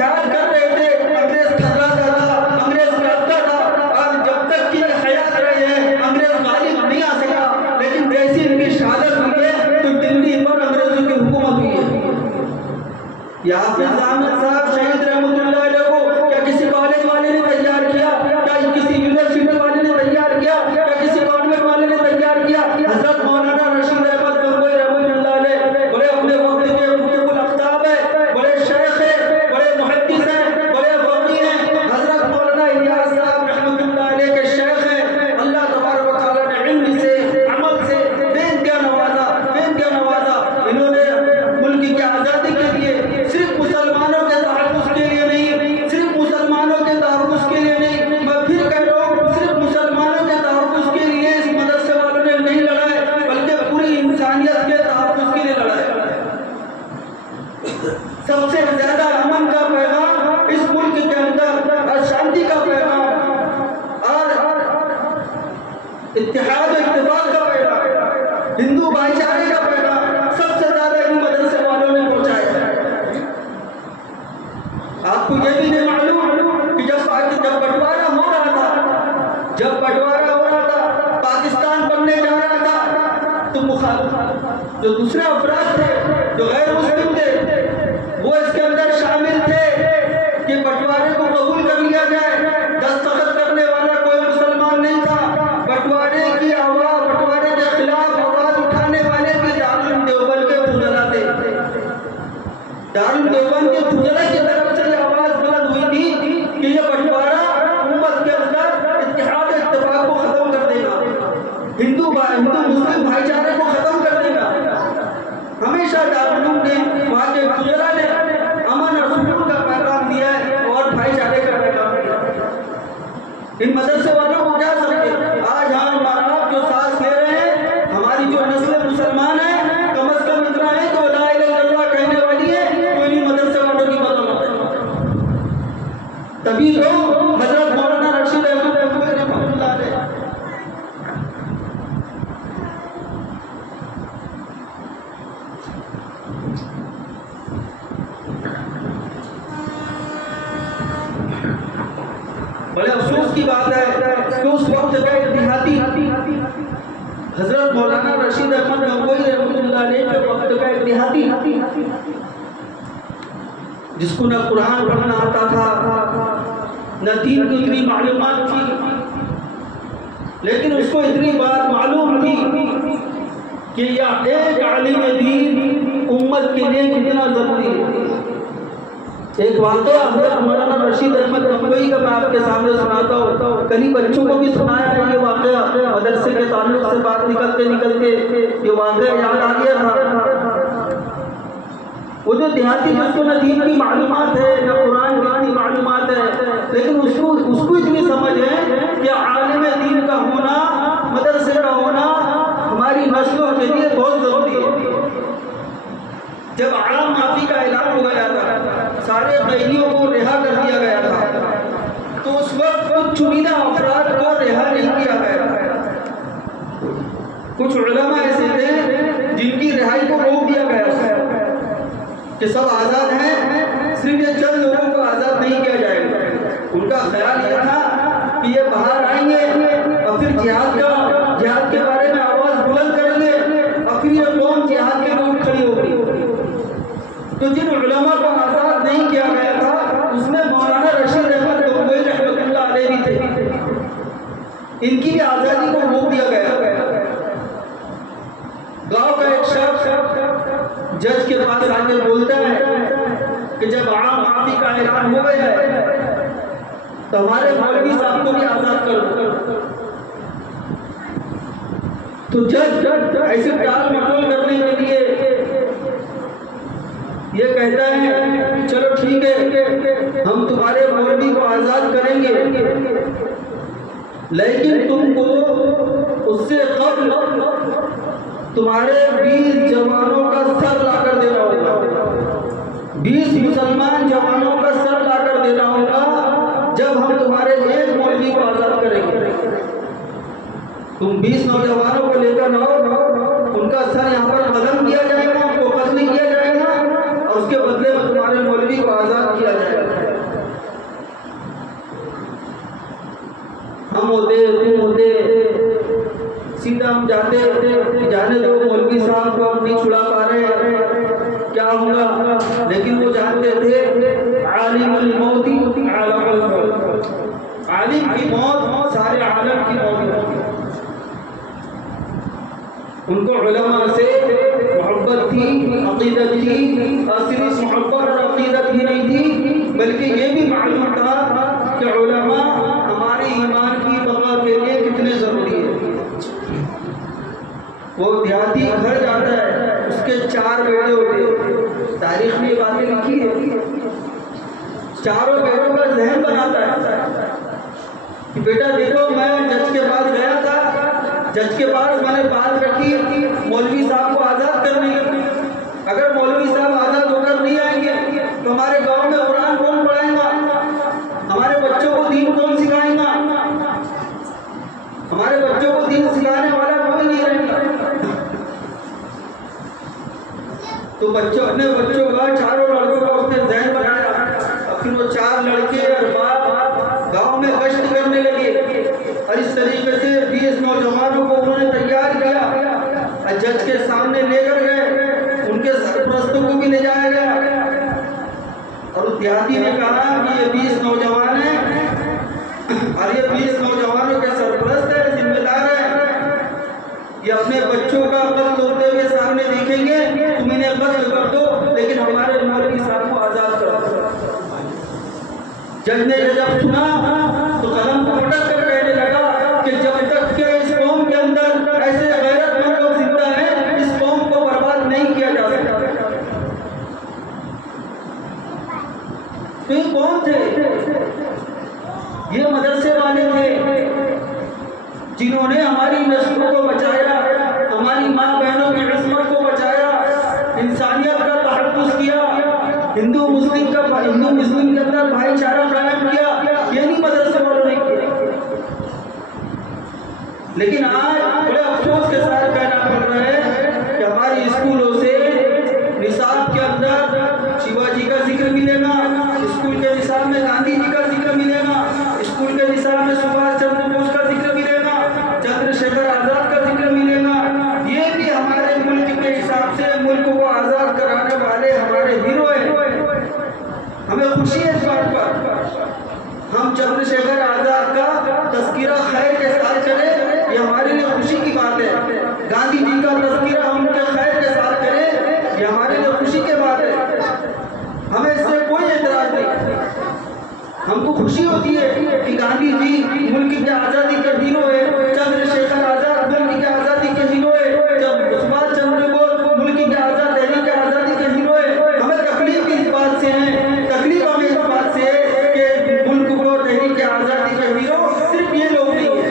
जिहाद कर रहे थे, अंग्रेज थर्राता था, अंग्रेज लड़ता था, और जब तक कि हयात रहे हैं अंग्रेज गालिब नहीं आ सका। लेकिन जैसी इनकी शहादत हुई है तो दिल्ली पर अंग्रेजों की हुकूमत हुई है। यहाँ पे अहमद साहब शहीद रहमतुल्लाह अलैह को क्या किसी कॉलेज वाले ने तैयार किया? क्या किसी यूनिवर्सिटी वाले ने तैयार किया? क्या किसी कॉन्वेंट वाले ने तैयार किया? हजरत मौलाना रशीद अहमद गंगोई रहमतुल्लाह अलैह बड़े अपने वक्त के मुक़ब्बिल अफ्ताब है, बड़े शेख है, बड़े मुहद्दिस हैं, बड़े फक़ीह हैं। हजरत मौलाना इलियास साहब रहमतुल्लाह अलैह के शेख हैं। अल्लाह तबारक व तआला ने इल्म से, अमल से बेइंतहा नवाजा। इन्होंने मुल्क की आज़ादी के लिए सिर्फ मुसलमानों के तहफ़्फ़ुज़ के लिए नहीं, सिर्फ मुसलमानों के तहफ़्फ़ुज़ के लिए नहीं, मैं फिर कह रहा हूँ, सिर्फ मुसलमानों के तहफ़्फ़ुज़ के लिए इस मदरसे वालों ने नहीं लड़ा है, बल्कि पूरी इंसानियत के तहफ़्फ़ुज़ के लिए लड़ा है। सबसे ज़्यादा अमन का पैगाम इस मुल्क के अंदर और शांति का पैगाम और इत्तेहाद इत्तेफाक का पैगाम, हिंदू भाईचारे का पैगाम सबसे ज़्यादा इन मदरसे वालों ने पहुँचाया है। आपको ये भी नहीं मालूम कि जब बंटवारा हो रहा था, पाकिस्तान बनने जा रहा था, तो जो दूसरे अफराद थे जो गैर मुस्लिम थे वो इसके अंदर शामिल थे कि बंटवारे को कबूल कर लिया जाए। दस्तखत करने वाला कोई मुसलमान नहीं था। बंटवारे की आवाज़, बंटवारे के खिलाफ आवाज़ उठाने वाले भी दारुल देवबंद के फुजला थे। दारुल देवबंद के फुजला की तरफ से आवाज़ बुलंद हुई थी कि ये बंटवारा उम्मत के अंदर इत्तेहाद इत्तेफाक को खत्म कर देगा, हिंदू मुस्लिम भाईचारे को खत्म कर देगा। हमेशा दारुल ने, वहाँ के फुजला ने अमन और सुकून का पैगाम दिया है और भाईचारे का पैगाम दिया। इन मदरसे वालों को क्या समझे? आज हम आप जो सांस ले रहे हैं, हमारी जो नस्ल मुसलमान है, कम अज कम इतना है तो ला इलाहा इल्लल्लाह कहने वाली है, तो इन मदरसे वालों की बदौलत है। तभी तो हजरत मौलाना रशीद अहमद गंगोई रहमतुल्लाह अलैह बड़े अफसोस की बात है कि उस वक्त का एक देहाती हजरत मौलाना रशीद अहमद गंगोई रहमतुल्लाह अलैह के वक्त का एक देहाती जिसको न कुरान पढ़ना आता था, न दीन की इतनी मालूमात थी, लेकिन उसको इतनी बात मालूम थी कि यह एक आलिम दीन उम्मत के लिए कितना जरूरी है। एक वाक़या हज़रत मौलाना रशीद अहमद गंगोई का मैं आपके सामने सुनाता हूँ। कई बच्चों को भी सुनाया है ये वाक़या, मदरसे के ताल्लुक़ से बात निकलते ये वाक़या याद आ गया था। वो जो देहाती जिसको न दीन की मालूमात है, न कुरान की मालूमात है, लेकिन उसको इतनी समझ है कि आलिम दीन का होना, मदरसे का होना हमारी नस्लों के लिए बहुत ज़रूरी है। जब आम माफी का ऐलान हो गया था, सारे कैदियों को रिहा कर दिया गया था, तो उस वक्त कुछ चुनिंदा अफराद को रिहा नहीं किया गया था। कुछ उलमा ऐसे थे जिनकी रिहाई को रोक दिया गया था कि सब आज़ाद हैं, सिर्फ ये चंद लोगों को आज़ाद नहीं किया जाएगा। उनका ख्याल यह था कि ये बाहर आएंगे और फिर जिहाद के बारे में आवाज़ बुलंद करेंगे और फिर ये कौम जिहाद के लिए खड़ी होगी। तो जिन उलमा को आज़ाद नहीं किया गया था उसमें मौलाना रशीद अहमद गंगोई रहमतुल्लाह अलैह भी थे। इनकी भी आज़ादी को रोक दिया गया। गांव का एक शख्स जज के पास आके बोलता है कि जब आम माफी का ऐलान हो गया है तो हमारे मौलवी साहब को भी आज़ाद कर दो। तो जज ऐसे टाल मटोल करने के लिए ये कहता है चलो ठीक है, हम तुम्हारे मौलवी को आज़ाद करेंगे, लेकिन तुमको उससे कब्ल तुम्हारे 20 जवानों का सर लाकर देना होगा। 20 मुसलमान जवानों का सर लाकर देना होगा जब हम तुम्हारे एक मौलवी को आज़ाद करेंगे। तुम 20 नौजवानों को लेकर आओ, उनका सर यहाँ पर कदम किया जाएगा, उनको कत्ल किया जाएगा और उसके बदले में तुम्हारे मौलवी को आज़ाद किया जाएगा। होते, तुम होते, सीधा हम जाते जाने दो, मौलवी साहब को हम नहीं छुड़ा पा रहे, क्या होगा। लेकिन वो जानते थे आलिमुल मौती आलमुल मौत, आलिम की मौत सारे आलम की मौत होती है। उनको उलमा से मोहब्बत थी, अकीदत थी, और सिर्फ मोहब्बत और अकीदत ही नहीं थी, बल्कि ये भी मालूम था कि उलमा हमारे ईमान की बका के लिए कितने ज़रूरी है। वो देहाती घर जाता है, उसके 4 बेटे होते हैं, तारीख में ये बातें लिखी है। चारों बेटों का जहन बनाता है कि बेटा देखो, मैं जज के पास गया था, जज के पास मैंने बात रखी मौलवी साहब को आज़ाद करने की। अगर मौलवी साहब आज़ाद होकर नहीं आएंगे तो हमारे गांव में कुरान कौन पढ़ाएगा, हमारे बच्चों को दीन कौन सिखाएगा, हमारे बच्चों को दीन सिखाने वाला कोई नहीं रहेगा। तो बच्चों, अपने बच्चों का, चारों लड़कों का उसने जहन बनाया। और फिर वो 4 लड़के और बाप गांव में गश्त करने लगे, और इस तरीके से 20 नौजवानों को उन्होंने तैयार किया और जज के सामने लेकर गए। उनके सरपरस्तों को भी ले जाया गया, और उस देहाती ने कहा कि ये 20 नौजवान हैं, और ये 20 नौजवानों के सरपरस्त है, जिम्मेदार है, ये अपने बच्चों का कत्ल होते हुए सामने देखेंगे, तुम इन्हें कत्ल कर दो, लेकिन हमारे मौलवी साहब को आज़ाद कर दो। जज ने जब सुना तो कदम को पटक कर कहने लगा कि जब तक के इस कौम के अंदर ऐसे गैरतमंद लोग जिंदा हैं, इस कौम को बर्बाद नहीं किया जा सकता। तो ये कौन थे? ये मदरसे वाले थे जिन्होंने हमारी नस्लों को बचाया, हमारी माँ बहनों की इस्मत को बचाया, इंसानियत का तहफ़्फ़ुज़ किया, हिंदू मुस्लिम के अंदर भाईचारा कायम किया। ये नहीं मदरसे वालों ने किया। लेकिन आज बड़े अफसोस के साथ कहना पड़ रहा है कि हमारे स्कूलों से निसाब के अंदर शिवाजी का जिक्र मिलेगा, स्कूल के निसाब में गांधी जी का जिक्र मिलेगा, स्कूल के निसाब में सुभाष चंद्र बोस का जिक्र मिलेगा, चंद्रशेखर आजाद का जिक्र मिलेगा। ये भी हमारे मुल्क के हिसाब से मुल्क को आजाद कराने वाले हमारे हीरो हैं। हमें खुशी है इस बात पर। हम चंद्रशेखर आजाद का तज़किरा खैर के साथ करें, ये हमारे लिए खुशी की बात है। गांधी जी का तज़किरा हम उनके खैर के साथ करें, ये हमारे लिए खुशी की बात है। हमें इससे कोई एतराज नहीं। हमको खुशी होती है कि गांधी जी मुल्क की आज़ादी के हीरो है, चंद्रशेखर आजाद मुल्क की आज़ादी के हीरो है, जब सुभाष चंद्र बोस मुल्क की आज़ाद तहरीक के आज़ादी के हीरो है। हमें तकलीफ इस बात से है, तकलीफ हमें इस बात से है कि मुल्क को तहरीक के आज़ादी के हीरो सिर्फ ये लोग नहीं है।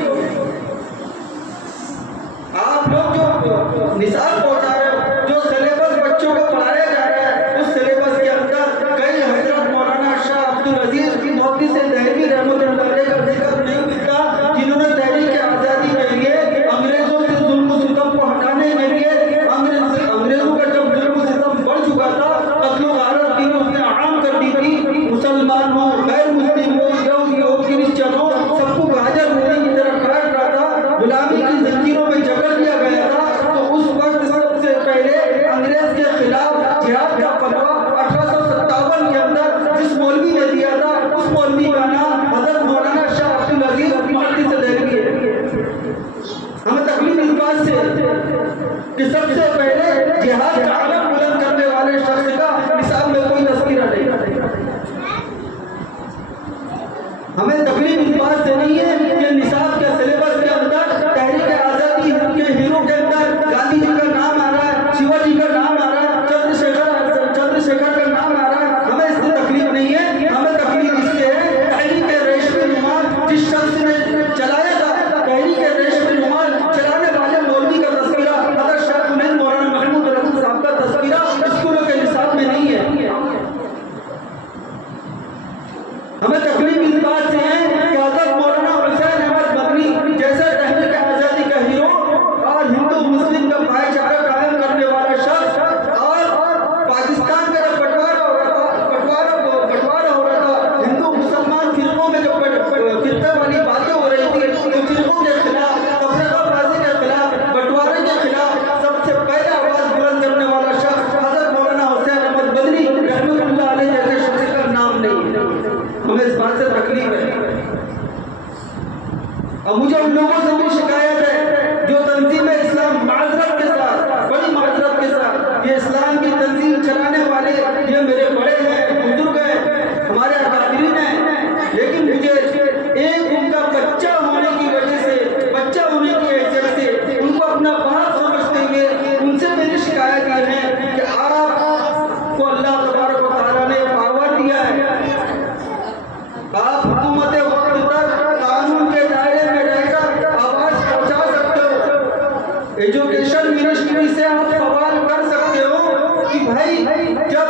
आप लोग जो निसाब पहुंचा रहे हो, जो सिलेबस बच्चों को पढ़ाया जा रहा है, उस सिलेबस के अंदर कई हजरत मौलाना शाह अब्दुल अजीज की मौती से दहली रहमतुल्लाह अलैह का जिक्र नहीं मिलता, जिन्होंने तहरीक आज़ादी के लिए अंग्रेजों से जुल्म सितम को हटाने के लिए, अंग्रेजों का जब जुल्म सितम बढ़ चुका था, कत्लो गारत की उसने आम कर दी थी। मुसलमान हो, गैर मुस्लिम हो, यहूदी हो, क्रिश्चियन हो, सबको गाजर मूली की तरफ काट रहा था, गुलामी की जंजीरों में जकड़ दिया गया था। तो उस वक्त सबसे पहले अंग्रेज के खिलाफ जिहाद का फतवा 1857 के अंदर जिस मौलवी ने दिया था, उस मौलवी का नाम हज़रत मौलाना शाह अब्दुल अजीज की मौती से दहली है। हमें तकलीफ इस बात से कि सबसे पहले जिहाद का आलम बुलंद करने वाले शख्स का निसाब में कोई तस्कीरा नहीं। हमें तकलीफ इस बात से नहीं है कि निसाब के सिलेबस के अंदर तहरीक आज़ादी के हीरो के अंदर गांधी जी का नाम आ रहा है, शिवाजी का नाम आ रहा है, चंद्रशेखर का नाम आ रहा है। हमें इससे तकलीफ नहीं है। हमें तकलीफ इससे है तहरीक रेशमी रुमाल जिस शख्स ने चलाया था, तहरीक रेशमी रुमाल चलाने वाले मौलवी का तस्वीरा, हज़रत शाह जुनैद मौलाना महमूद रसूल साहब का तस्वीरा स्कूलों के निसाब में नहीं है। हमें तकलीफ इस बात से है कि हज़रत मौलाना अब मुझे उन लोगों से भी शिकायत है जो तंजीम इस्लाम माजरत के साथ, बड़ी माजरत के साथ, ये इस्लाम की तंजीम चलाने वाले ये मेरे बड़े हैं, बुजुर्ग हैं, हमारे अकादरीन हैं, लेकिन मुझे एक उनका बच्चा होने की वजह से, बच्चा होने की हैसियत से उनको अपना बाप समझते हुए उनसे मेरी शिकायत ये है कि आपको अल्लाह तबारक व तआला ने पावर दिया है, आप हुकूमत वक्त तक कानून के दायरे में रहकर आवाज पहुंचा सकते हो, एजुकेशन मिनिस्ट्री से आप सवाल कर सकते हो कि भाई जब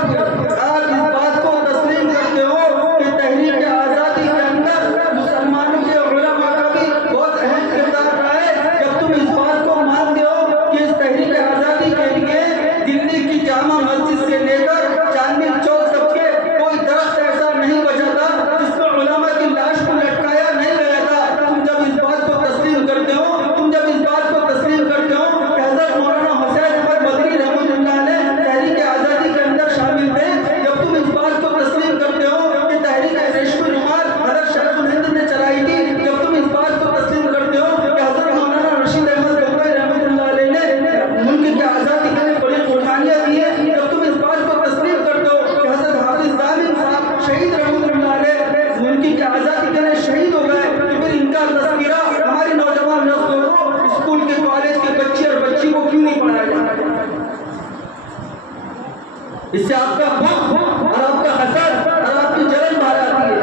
आप इस बात को तस्लीम करते हो कि तहरीक आज़ादी के अंदर मुसलमानों के उलमा का भी बहुत अहम किरदार रहा है, जब तुम इस बात को मानते हो कि इस तहरीक आज़ादी के लिए दिल्ली की जामा मस्जिद से लेकर चांदनी चौक तक के कोई दरख्त ऐसा नहीं बचा था जिस पर उलमा की लाश को लटकाया नहीं गया था, तुम जब इस बात को तस्लीम करते हो, तुम जब इस बात को तस्लीम करते हो कि हज़रत मौलाना हुसैन अहमद मदनी रहमतुल्लाह अलैह तहरीक आज़ादी के अंदर शामिल थे, जब तुम इस बात को तस्लीम करते हो कि तहरीक रेशमी रुमाल हज़रत शेखुल हिंद ने चलाई थी, जब तुम इस बात को तस्लीम करते हो कि हज़रत मौलाना रशीद अहमद गंगोई रहमतुल्लाह अलैह ने मुल्क की आज़ादी के लिए बड़ी कुर्बानियाँ दी है, जब तुम इस बात को तस्लीम करते हो कि हज़रत हाफिज़ जालिम साहब शहीद रहमतुल्लाह अलैह मुल्क की आज़ादी के लिए शहीद हो गए, तो फिर इनका तस्करा हमारी नौजवान नस्लों को, स्कूल के कॉलेज के बच्चे और बच्ची को क्यों नहीं पढ़ाया जाता? इससे आपका भूख और आपका हसद और आपकी जलन बाहर आती है।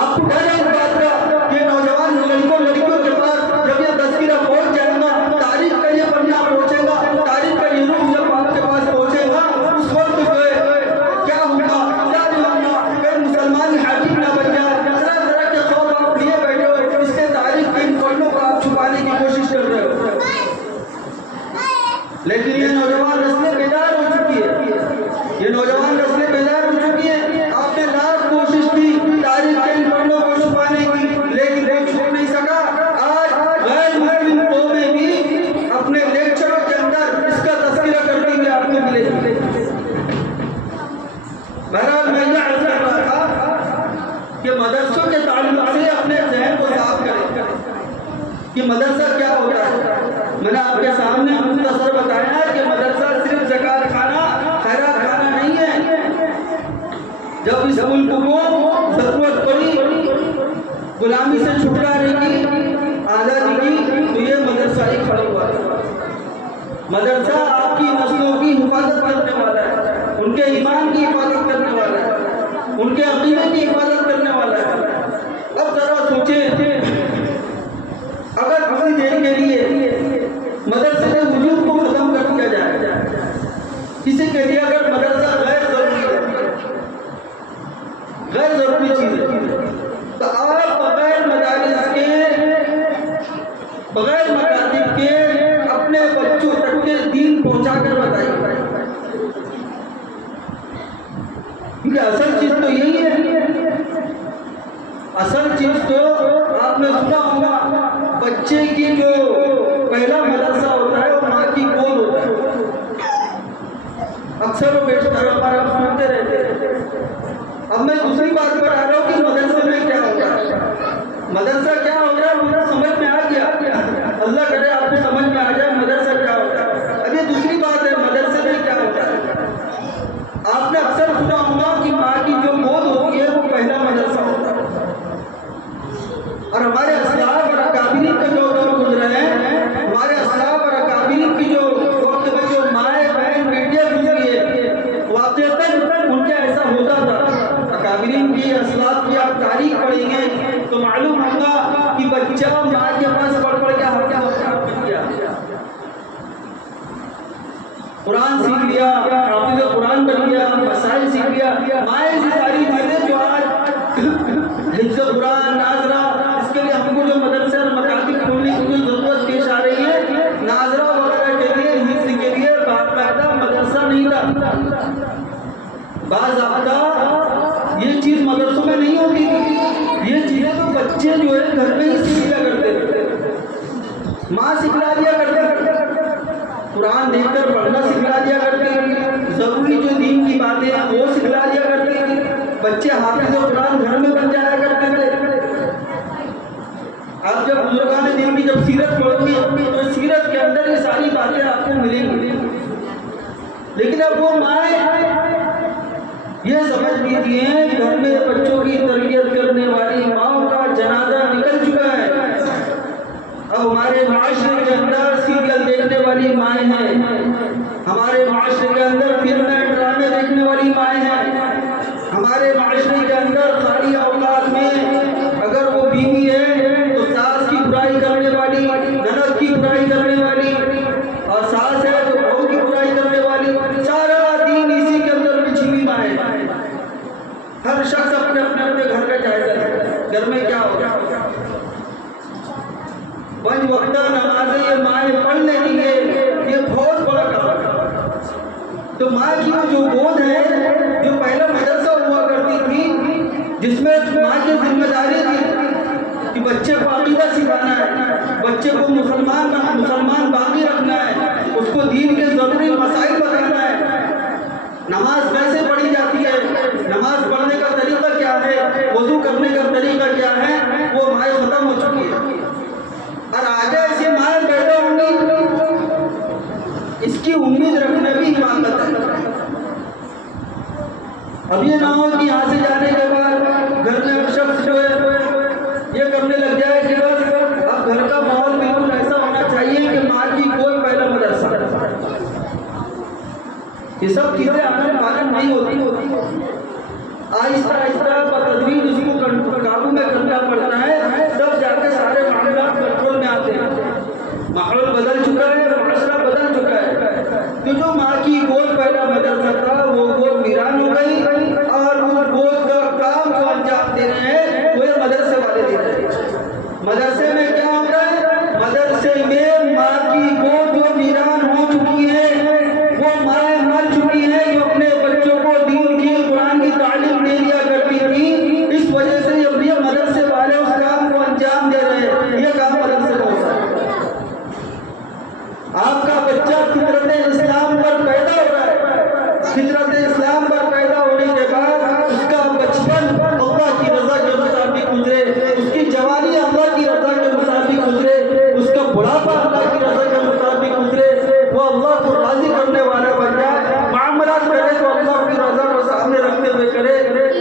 आपको डर है इस बात का कि नौजवान लड़कों लड़कियों के पास जब ये तस्करा पहुंच जाएगा, तारीख का ये पन्ना पहुंचेगा, तारीख का ये रूप जब आपके पास पहुंचेगा, उस वक्त जो है क्या होगा, क्या नहीं होगा, कहीं मुसलमान हाकिम ना बन जाए, तरह तरह के खौफ आप लिए बैठे हो, इसके तारीख के इन पन्नों को आप छुपाने की कोशिश कर रहे हो। लेकिन ये नौजवान नस्लें बेदार हो चुकी है, ये नौजवान नस्लें बेदार हो चुकी है। आपने लाख कोशिश की तारीख के इन पन्नों को छुपाने की, लेकिन वो छुप नहीं सका। आज गैर मुस्लिम कौमें भी अपने लेक्चरों के अंदर इसका तस्करा करते हुए आपको मिलेगी। बहरहाल मैं यह अर्ज कर रहा था कि मदरसों के ताल्लुक से अपने जहन को साफ करें कि मदरसा क्या होता है। मैंने आपके सामने मुख्तसर बताया कि मदरसा सिर्फ ज़कात खाना, खैरात खाना नहीं है। जब इस मुल्क को जरूरत पड़ी गुलामी से छुटकारे की, आज़ादी की, तो ये मदरसा ही खड़ा हुआ है। मदरसा आपकी नस्लों की हिफाजत करने वाला है, उनके ईमान की हिफाजत करने वाला है, उनके अकीदे की हिफाजत करने वाला है। अब जरा सोचे, अगर किसी देर के लिए मदरसे के वजूद को खत्म कर दिया जाए, किसी के लिए अगर मदरसा गैर जरूरी चीज है, तो आप बगैर मदारिस के, बगैर मकातिब के अपने बच्चों तक के दीन पहुंचा कर बताइए, क्योंकि असल चीज तो यही है। असल चीज तो आपने सुना होगा, बच्चे की जो पहला मदरसा होता है वो माँ की गोद होता है। अक्सर वो बेशतर हमारे सुनते रहते हैं। अब मैं दूसरी बात पर आ रहा हूँ कि मदरसे में क्या होता है, मदरसा क्या होता है मुझे समझ में आ गया, अल्लाह करे आपको समझ में आ जाए मदरसा क्या होता है। अब ये दूसरी बात है, मदरसे में क्या होता है। आपने अक्सर सुना होगा कि माँ की जो गोद होती है वो पहला मदरसा होता है, और हमारे असलाफ और अकाबिरीन का जो दौर गुजरा है, हमारे असलाफ और अकाबिरीन की जो वक्त में जो माए बहन बेटियाँ गुजरी है, वाक़ईतन उनके ऐसा होता था। अकाबिरीन की असलाफ की आप तारीख पढ़ेंगे तो मालूम होगा कि बच्चा माँ के पास पढ़ पढ़ के हाफिज़ किया, कुरान सीख लिया, हाफिज़ कुरान बन गया, मसाइल सीख लिया। माए ऐसी सारी चीज़ें जो आज हिफ्ज़ कुरान, नाज़रा, इसके लिए हमको जो मदरसे और मकातिब खोलने की जो ज़रूरत पेश आ रही है, नाज़रा वगैरह के लिए, हिफ्ज़ के लिए बाकायदा मदरसा नहीं था। बाज़ाब्ता ये चीज़ मदरसों में नहीं होती थी, ये चीज़ें तो बच्चे जो है घर में ही सीख लिया करते थे। माँ सिखला दिया करते, कुरान देखकर पढ़ना सिखला दिया करते, ज़रूरी जो दीन की बातें हैं वो सिखला दिया करते, बच्चे हाफिज़ कुरान घर में बन जाया करते थे। जब सीरत पढ़ोगे तो सीरत के अंदर ये सारी बातें आपको मिलेंगी। लेकिन अब वो माए ये समझ लीजिए घर में बच्चों की तरबियत करने वाली माओ का जनाजा निकल चुका है। अब हमारे माशरे के अंदर सीरियल देखने वाली माएँ हैं, हमारे माशरे के अंदर फिल्में ड्रामे देखने वाली माएँ हैं, हमारे माशरे के अंदर खाली औकात में अगर वो बीवी है तो सास की बुराई करने वाली, ननद की बुराई करने वाली, और सास है तो बहू की बुराई करने वाली, सारा दिन इसी के अंदर बिछी हुई माएँ। हर शख्स अपने अपने घर का जायजा है, घर में क्या हो रहा है। पंज वक्ता नमाज़ें ये माएँ पढ़ लेती है, ये बहुत बड़ा काम है। तो माँ की जो गोद है, जो पहला मदरसा हुआ करती थी, जिसमें माँ की जिम्मेदारी थी कि बच्चे को अकीदा सिखाना है, बच्चे को मुसलमान बाकी रखना है, उसको दीन के ज़रूरी मसाइल बताना है, नमाज कैसे पढ़ी जाती है, नमाज पढ़ने का तरीका क्या है, वज़ू करने का तरीका क्या है, वो माएँ ख़त्म हो चुकी है। और आगे ऐसी माएँ पैदा होंगी, इसकी उम्मीद रखना भी हिमाकत है। अब ये ना हो कि यहाँ से जाने के बाद घर में शख्स जो है ये करने लग जाए कि बस अब घर का माहौल बिल्कुल ऐसा होना चाहिए कि माँ की कोई पहला मदरसा। ये सब चीज़ें आने पालन नहीं होती। आहिस्ता आहिस्ता बतदरीज उसको काबू में करना पड़ता है, तब जाके सारे मामला कंट्रोल में आते हैं। माहौल बदल चुका है, माशरा बदल चुका है। तो जो माँ की गोद पहला मदरसा था वो गोद वीरान हो गई, और वो गोद का काम जो अंजाम दे रहे हैं वो ये मदरसे वाले दे रहे हैं। मदरसे में क्या होता है, मदरसे में माँ की गोद जो वीरान हो चुकी है, वो माँ मर चुकी है, जो अपने बच्चों को दीन की कुरान की तालीम दे दिया करती थी, इस वजह से ये मदरसे वाले उस काम को अंजाम दे रहे हैं। ये काम मदरसे को होता है। आपका बच्चा फितरत इस्लाम पर पैदा हो रहा है, फितरत इस्लाम पर पैदा होने के बाद उसका बचपन अल्लाह की रज़ा के मुताबिक गुजरे, उसकी जवानी अल्लाह की रज़ा के मुताबिक गुजरे, उसका बुढ़ापा अल्लाह की रज़ा के मुताबिक गुजरे, वो अल्लाह को राज़ी करने वाला बन जाए। मामलात करे तो अल्लाह की रज़ा को सामने रखते हुए करे।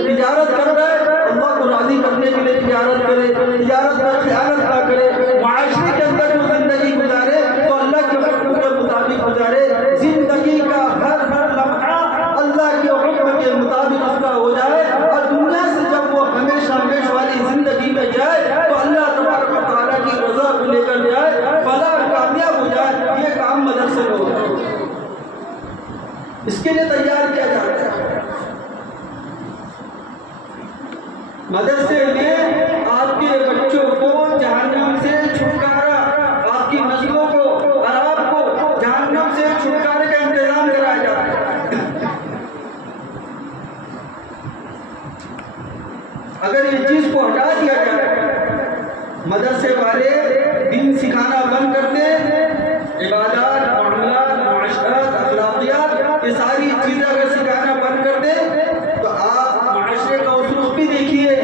तिजारत कर रहा है, अल्लाह को राज़ी करने के लिए तिजारत करे, तिजारत में ख़यानत ना करे। माशरे के अंदर जो ज़िंदगी गुजारे तो अल्लाह के हुक्म के मुताबिक गुजारे। ज़िंदगी का हर लम्हा अल्लाह के हुक्म के मुताबिक उसका हो जाए, और दुनिया से जब वो हमेशा हमेशा वाली ज़िंदगी में जाए तो अल्लाह तबारक व तआला की रज़ा को लेकर जाए, भला कामयाब हो जाए। ये काम मदरसे में होता है, इसके लिए तैयार किया जाता है। मदरसे में आपके बच्चों को जहन्नम से छुटकारा, आपकी नस्लों को और आपको जहन्नम से छुटकारे का इंतजाम कराया जाता है। अगर ये चीज़ को हटा दिया जाए, मदरसे वाले दीन सिखाना बंद कर दे, इबादत, मामलात, माशरत, अखलाकियात, ये सारी चीज़ें अगर सिखाना बंद कर दे तो आप माशरे का उसलूब भी देखिए,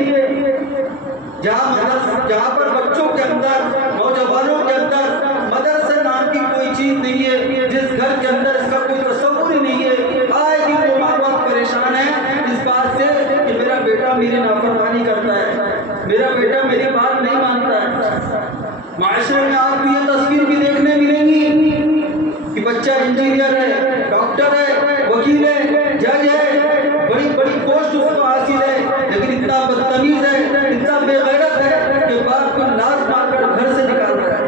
जहाँ पर बच्चों के अंदर, नौजवानों के अंदर मदरसे नाम की कोई चीज़ नहीं है, जिस घर के अंदर इसका कोई तस्वुर ही नहीं है। आए दिन वो माँ बाप परेशान है इस बात से कि मेरा बेटा मेरी नाफरमानी करता है, मेरा बेटा मेरी बात नहीं मानता है। माशरे में आपको ये तस्वीर भी देखने मिलेंगी कि बच्चा इंजीनियर है, डॉक्टर है, वकील है, जज है, बड़ी बड़ी पोस्ट उसको हासिल है, लेकिन इतना बदतमीज है, इतना बेगैरत है कि बाप को लात मारकर घर से निकाल रहा है।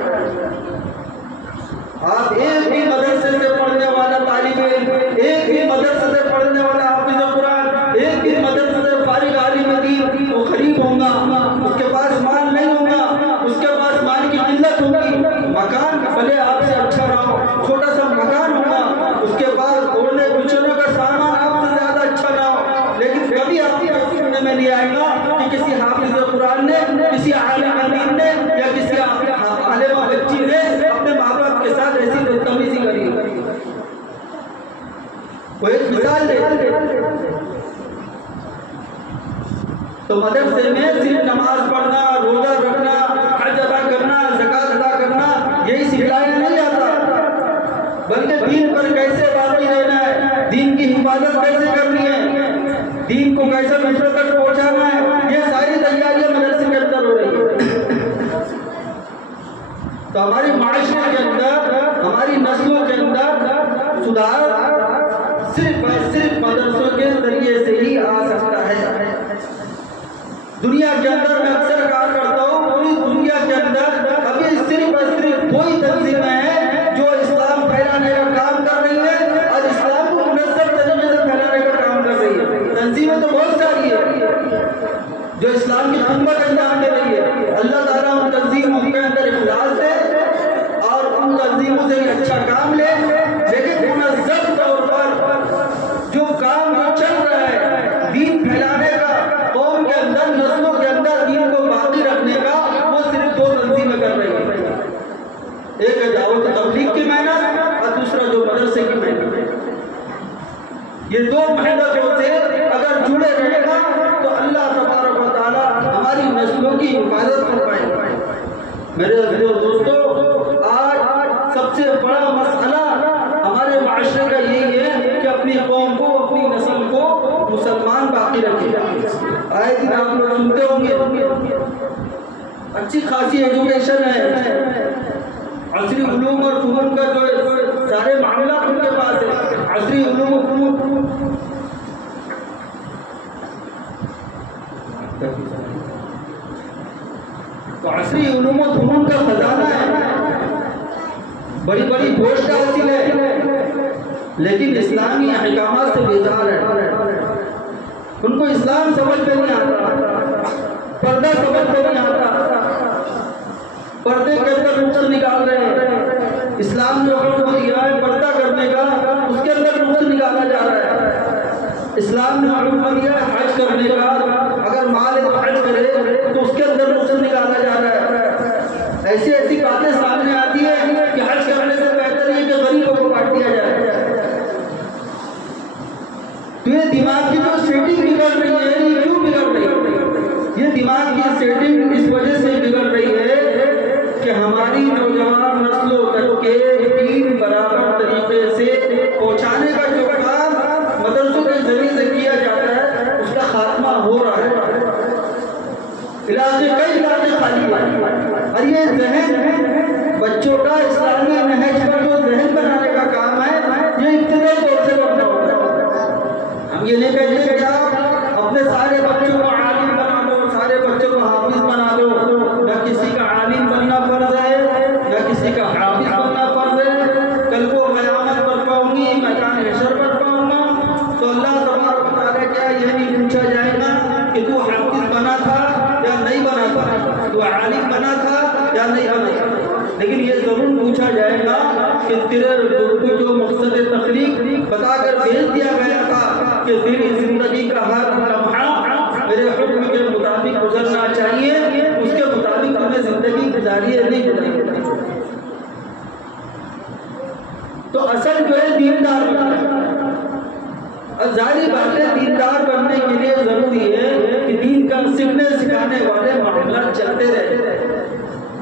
आप एक भी मदरसे से पढ़ने वाला तालिब इल्म, एक भी मदरसे से पढ़ने वाला हाफिज़ कुरान, एक भी मदरसे से फारिग आलिम दीन, वो गरीब होगा, उसके पास माल नहीं होगा, उसके पास माल की किल्लत होगी, मकान भले आपसे अच्छा ना हो, छोटा सा मकान होगा, उसके पास ओढ़ने बिछने का सामान आपसे ज़्यादा अच्छा ना हो, लेकिन कभी आपकी सुनने में नहीं आएगा कि किसी हाफिज़ कुरान ने, किसी आलिम दीन ने या किसी आलिमा बच्ची ने अपने माँ बाप के साथ ऐसी बदतमीजी करी। वो एक मिसाल दे। तो मदरसे में सिर्फ नमाज पढ़ना, रोजा रखना, हज अदा करना, ज़कात अदा करना दीन पर कैसे बाकी रहना है, दीन की हिफाजत कैसे करनी है, दीन को कैसे दूसरों तक पहुंचाना है, ये सारी तैयारियां मदरसे के अंदर हो रही है। तो हमारी माशरे के अंदर, हमारी नस्लों के अंदर सुधार सिर्फ और सिर्फ मदरसों के जरिए से ही आ सकता है। दुनिया के अंदर मैं अक्सर कहा करता हूँ, पूरी दुनिया के अंदर अभी सिर्फ और सिर्फ कोई तंजीमें हैं जो इस्लाम फैलाने का काम कर रही है और इस्लाम को मुनज़्ज़म तरीके से फैलाने का काम कर रही है। तंजीमें तो बहुत सारी है जो इस्लाम की खिदमत अंजाम दे रही है। अल्लाह ताला उन तंजीमों के अंदर इखलास दे और उन तंजीमों से भी अच्छा काम ले, लेकिन मुनज़्ज़म तौर पर जो काम चल रहा है दीन फैलाने का, कौम के अंदर, नस्लों के अंदर दीन को बाकी रखने का, वो सिर्फ दो तंजीमें कर रही है। एक है दावत तबलीग की मेहनत और दूसरा जो मदरसे की मेहनत। ये दो मेहनतों से अगर जुड़े रहेगा तो अल्लाह तबारक व तआला हमारी नस्लों की हिफाजत कर पाएगा। मेरे दोस्तों, आज सबसे बड़ा मसला हमारे माशरे का यही है कि अपनी कौम को, अपनी नस्ल को मुसलमान बाकी रखें। आए दिन आप लोग सुनते होंगे अच्छी खासी एजुकेशन है, असरी उलूम और फनून का जो सारे मामला उनके पास है, असरी उलूम और फनून। तो असरी उलूम और फनून का खजाना है, बड़ी बड़ी पोस्ट हासिल है, लेकिन इस्लामी अहकामात से बेजार है। उनको इस्लाम समझ में नहीं आता, पर्दा समझ में नहीं आता, पर्दे के अंदर नुक्स निकाल रहे हैं। इस्लाम ने हुक्म दिया है पर्दा करने का, उसके अंदर नुक्स निकाला जा रहा है। इस्लाम ने हुक्म दिया है हज करने का, अगर माल तो हज करे तो उसके अंदर नुक्स निकाला जा रहा है। ऐसी ऐसी बातें सामने आती है कि हज करने से बेहतर है कि गरीबों को काट दिया जाए। तो ये दिमाग की जो सेटिंग बिगड़ रही है, ये क्यों बिगड़ रही है? ये दिमाग की सेटिंग इस वजह से बिगड़ रही है कि हमारी नौजवान नस्लों तक के दीन बराबर तरीके से पहुंचाने का जो काम मदरसों के जरिए से किया जाता है, उसका खात्मा हो रहा है। कई इलाके खाली है और ये जहन बच्चों का इस्लामी नहज पर जो जहन बनाने का काम है, ये इब्तिदाई तौर से करना होगा। हम ये नहीं कहते कि आप अपने सारे बच्चों को आलिम बना दो, सारे बच्चों को हाफिज बना दो। न किसी का आलिम बनना फर्ज है, न किसी का हाफिज बनना फर्ज है। कल को क़यामत पर पाऊंगी, मैदान हशर पर पाऊंगा तो अल्लाह तबारक व तआला क्या यह नहीं पूछा जाएगा कि तू हाफिज बना था या नहीं बना था, तू आलिम बना था या नहीं बना था। लेकिन ये जरूर पूछा जाएगा कि तेरे को जो मकसद तखलीक बताकर भेज दिया गया था कि तेरी जिंदगी का हर लम्हा मेरे हुक्म के मुताबिक गुजरना चाहिए, उसके मुताबिक तुम्हें जिंदगी गुजारी है नहीं गुजारी। तो असल जो है दीनदार बनना, और जाहिर बात है दीनदार बनने के लिए जरूरी है कि दीन का सीखने सिखाने वाले मामला चलते रहे।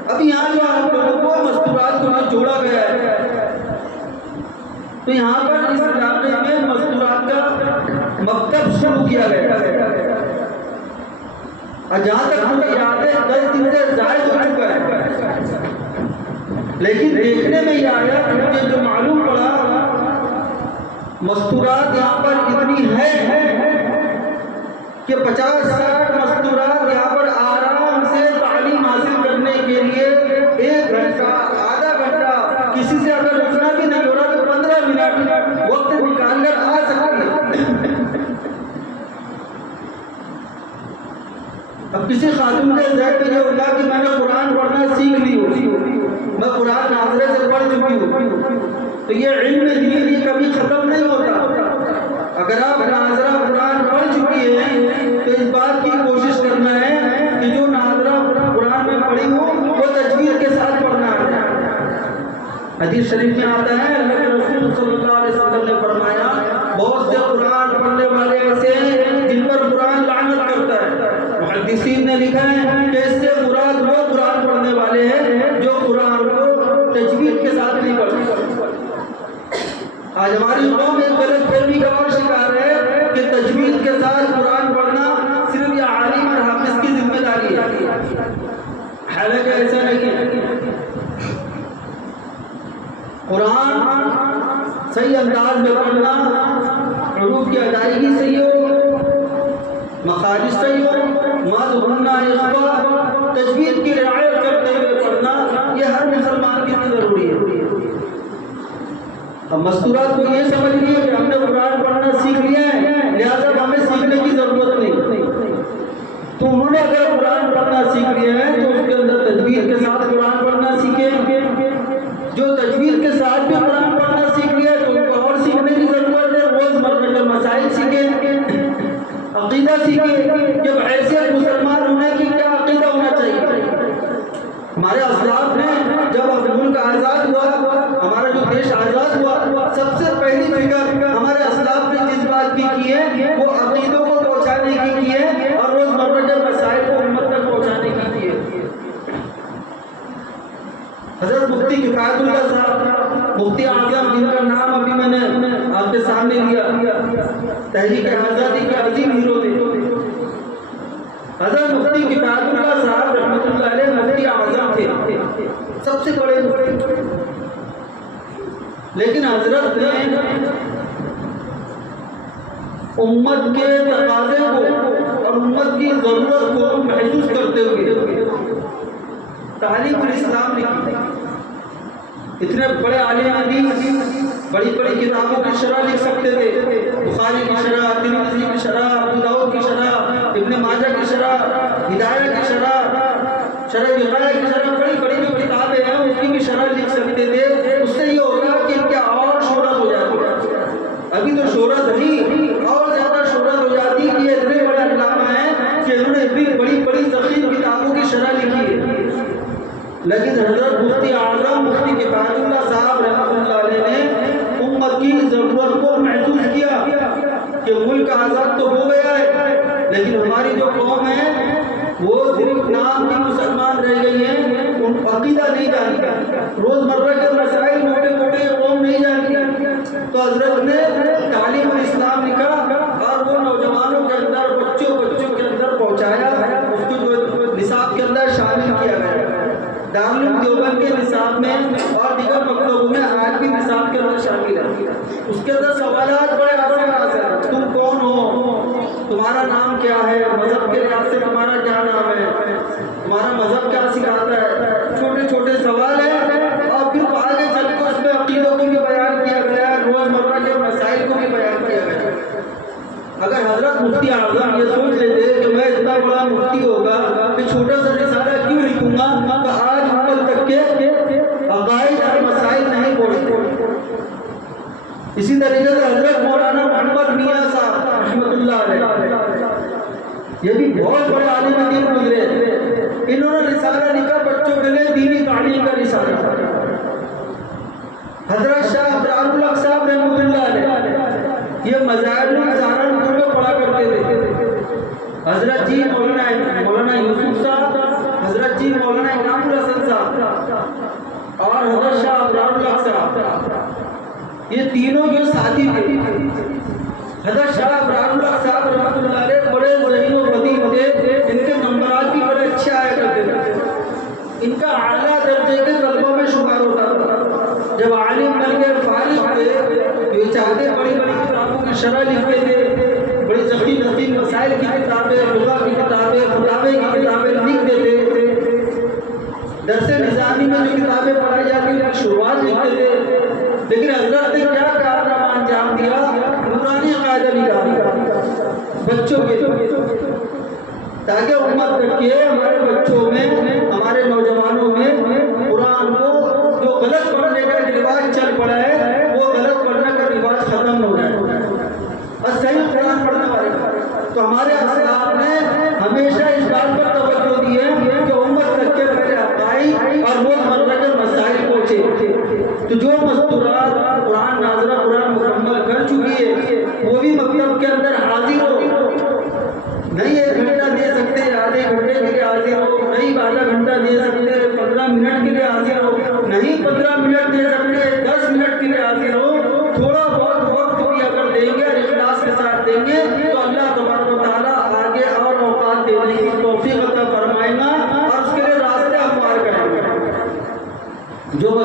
अब यहाँ जो आप लोगों को मस्तूरात को जोड़ा गया है, तो यहाँ पर इस इलाके में मस्तूरात का मकतब शुरू किया गया है। और जहाँ तक मुझे याद है 10 दिन से जायद हो चुका है, लेकिन देखने में ये आया कि जो मालूम पड़ा मस्तूरात यहाँ पर इतनी है कि 50-60 मस्तूरात यहाँ पर आराम से तालीम हासिल करने के लिए 1 घंटा, आधा घंटा, किसी से अगर रुकना भी नहीं हो रहा तो 15 मिनट वक्त निकाल कर आ सकती है। अब किसी खातून के ज़हन में ये होगा कि मैंने कुरान पढ़ना सीख ली हो, मैं कुरान नाज़रे से पढ़ चुकी हूँ, तो ये इल्म दीन ये कभी ख़त्म नहीं होता। अगर आप नाज़रा कुरान पढ़ चुकी है तो इस बात की कोशिश करना है कि जो नाज़रा कुरान में पढ़ी हो वो तजवीज़ के साथ पढ़ना है। हदीस शरीफ में आता है अल्लाह के रसूल सल्लल्लाहु अलैहि वसल्लम ने फरमाया, बहुत से कुरान पढ़ने वाले ऐसे हैं जिन पर कुरान लानत करता है। मुहद्दिसीन ने लिखा है कि इससे मुराद वो कुरान पढ़ने वाले हैं जो कुरान को तजवीज़ के साथ नहीं पढ़ते। तजवीज़ के साथ कुरान पढ़ना सिर्फ ये आलिम और हाफिज की जिम्मेदारी है, हालांकि ऐसा नहीं है। कुरान सही अंदाज में पढ़ना, हुरूफ की अदायगी सही हो, मखारिज सही हो, मद भरना, तजवीज़ की रियायत करते हुए पढ़ना, ये हर मुसलमान के लिए ज़रूरी है। अब मस्तूरात को ये समझ लिए कि हमने कुरान पढ़ना सीख लिया है, लिहाजा हमें सीखने की ज़रूरत नहीं। तो उन्होंने अगर कुरान पढ़ना सीख लिया है तो उसके अंदर तजवीज़ के साथ कुरान पढ़ना सीखेंगे। जो तजवीज़ के साथ भी कुरान पढ़ना सीख लिया तो उनको और सीखने की ज़रूरत है। रोज़मर्रा के मसाइल सीखें, अक़ीदा सीखें कि हैसियत मुसलमान होने की क्या अक़ीदा होना चाहिए। हमारे असलाफ ने जब मुल्क आज़ाद हुआ, हमारा जो देश आज़ाद हुआ, सबसे पहली फिक्र हमारे असलाफ ने जिस बात की है वो अक़ीदों को पहुँचाने की है और रोज़मर्रा के मसाइल को उम्मत तक पहुँचाने की है। हज़रत मुफ्ती किफ़ायतुल्लाह साहब, मुफ्ती आज़म, जिनका नाम अभी मैंने आपके सामने लिया, तहरीक आज़ादी के अजीम हीरो थे। हज़रत मुफ्ती किफ़ायतुल्लाह साहब रहमतुल्लाह अलैह मुफ्ती आज़म थे, सबसे बड़े मुफ्ती। लेकिन हज़रत ने उम्मत के तकाज़े को और उम्मत की ज़रूरत को महसूस करते हुए तालीम इस्लाम लिखी। इतने बड़े आलिम हदीस बड़ी बड़ी किताबों की शरह लिख सकते थे, बुखारी की शरह, तिरमिज़ी की शरह, अबू दाऊद की शरह, इब्न माजा की शरह, हिदाया की शरह, शरह विकाया की शरह, बड़ी बड़ी जो किताबें हैं उसकी भी शरह लिख सकते थे। उससे ये होगा कि इनके और शोहरत हो जाती। अभी तो शोहरत ही और ज़्यादा शोहरत हो जाती कि ये इतने बड़े अल्लामा हैं कि इन्होंने इतनी बड़ी बड़ी ज़ख़ीर किताबों की शरह लिखी है। लेकिन हज़रत मुफ्ती आज़म मुफ्ती किफ़ायतुल्लाह साहब रहमतुल्लाह अलैह ने उम्मत की ज़रूरत को महसूस किया कि मुल्क आज़ाद तो हो गया है, लेकिन हमारी जो कौम है वो सिर्फ नाम की मुसलमान रह गई है, उन अक़ीदा नहीं जानती, रोज़मर्रा के मसाइल मोटे मोटे कौम नहीं जानती। तो हज़रत ने तालीम और इस्लाम लिखा और वो नौजवानों के अंदर, बच्चों के अंदर पहुँचाया, उसको जो निसाब के अंदर शामिल किया गया। दारुल देवबंद के निसाब में और दीगर मकतबों में आज भी निसाब के अंदर शामिल है। उसके अंदर सवालात बड़े आसान हैं, तुम कौन हो, तुम्हारा नाम क्या है, मज़हब के लिहाज से तुम्हारा क्या नाम है, तुम्हारा मज़हब क्या सिखाता है, छोटे छोटे सवाल हैं। और फिर आगे चल के उसमें अक़ीदों को भी बयान किया गया है, रोज़मर्रा के मसाइल को भी बयान किया गया है। अगर हज़रत मुफ्ती आज़म ये सोच लेते कि मैं इतना बड़ा मुफ्ती होगा कि छोटा सा रिसाला क्यों लिखूंगा, तो आज उम्मत तक के अक़ाइद और मसाइल नहीं पहुँचते। इसी तरीके से हज़रत मौलाना मोहम्मद मियाँ साहब रहमतुल्लाह अलैह, ये भी बहुत बड़े आलिम दीन गुजरे। इन्होंने रिसाला लिखा बच्चों के लिए, दीनी तालीम का रिसाला। हज़रत शाह अब्दुल हक साहब रहमतुल्लाह अलैह ये मज़ाहिब सहारनपुर में पढ़ा करते थे। हज़रत जी मौलाना यूसुफ साहब, हज़रत जी मौलाना इनामुल हसन साहब और हज़रत शाह अब्दुल हक साहब, ये तीनों जो साथी थे। हज़रत शाह अब्दुल हक साहब रहमतुल्लाह अलैह बड़े ज़हीन व फ़तीह थे, इनके नंबरात भी बड़े अच्छे आया करते थे। इनका आला दर्जे के तलबों में शुमार होता था। जब आलिम बन के फारिग हुए तो ये चाहते बड़ी बड़ी किताबों की शरह लिखते थे, बड़ी ज़ख़ीर नसीब मसाइल की किताबें, लुग़ा की किताबें, फतावे की किताबें लिख देते थे। दरसे निज़ामी में जो किताबें पढ़ाई जाती हैं उनकी शुरुआत लिखते थे। लेकिन हज़रत ने क्या कारनामा अंजाम दिया, नूरानी क़ायदा निकाला बच्चों के, ताकि उम्मत तक के हमारे बच्चों में, हमारे नौजवानों में कुरान को जो गलत पढ़ने का रिवाज चल पड़ा है वो गलत पढ़ने का रिवाज ख़त्म हो जाए और सही कुरान पढ़ने वाले। तो हमारे असलाफ ने हमेशा इस बात पर तवज्जो दी है कि उम्मत तक के पहले अक़ाइद और रोज़मर्रा के मसाइल पहुँचे। तो जो मस्तूरात कुरान नाज़रा कुरान मुकम्मल कर चुकी है वो भी मकतब के अंदर हाजिर हो, नहीं 1 घंटा दे सकते, आधे घंटे के लिए हाजिर हो, नहीं आधा घंटा दे सकते, 15 मिनट के लिए हाजिर हो, नहीं 15 मिनट दे सकते, 10 मिनट के लिए हाजिर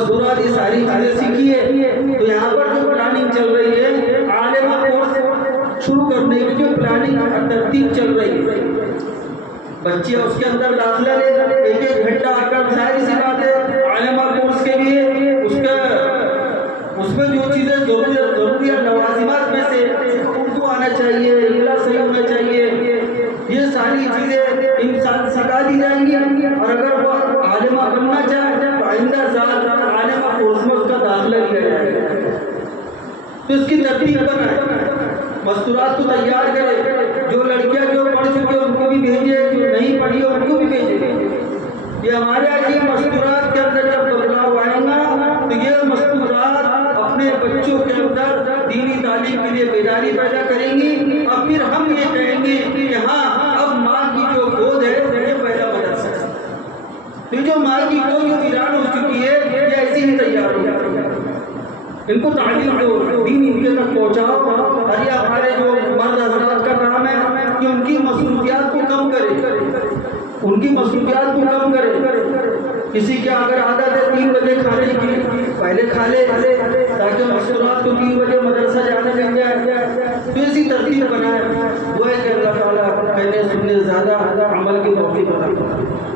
मस्तूरात ये सारी चीज़ें सीखी है। तो यहाँ पर जो प्लानिंग चल रही है, आलिमा कोर्स शुरू करने की जो प्लानिंग तरतीब चल रही है, बच्चे उसके अंदर दाखिला ले, एक घंटा आकर सारी सी बात है आलिमा कोर्स के लिए उसमें जो चीज़ें जरूरी लवाजिमात में से उर्दू आना चाहिए, इंग्लिश सही होना चाहिए, ये सारी चीज़ें इंसान सिखा दी जाएंगी। और अगर वो आलिमा बनना चाहे तो आइंदा साल आलिमा कोर्स में उसका दाखिला लिया जाएगा। तो इसकी तरतीब बनाए, मस्तूरात को तैयार करें, जो लड़कियां जो पढ़ चुकी हैं उनको भी भेजे, जो नहीं पढ़ी है उनको भी भेजे। ये हमारे ये मस्तूरात के अंदर जब बदलाव आएगा तो ये मस्तूरात अपने बच्चों के अंदर दीनी तालीम के लिए बेदारी पैदा करेंगी और फिर हम ये कहेंगे कि हाँ अब माँ की जो गोद है ये पहला मदरसा है। तो जो माँ की गोद जो वीरान हो चुकी है ये ऐसी ही तैयार हो जाती है। इनको तालीम दो, दीन इनके तक पहुँचाओ। और ये हमारे जो मर्द हजरात का काम है कि उनकी मसरूफियात को कम करें, उनकी मसरूफियात को कम करें। किसी के अगर आदत है 3 बजे खाने की, पहले खा ले ताकि मस्तूरात को 3 बजे मदरसा जाने लग जाए। तो इसी तरतीब बनाए, वो है कि अल्लाह ताला कहने सुनने ज़्यादा अमल की तौफीक अता फरमाए।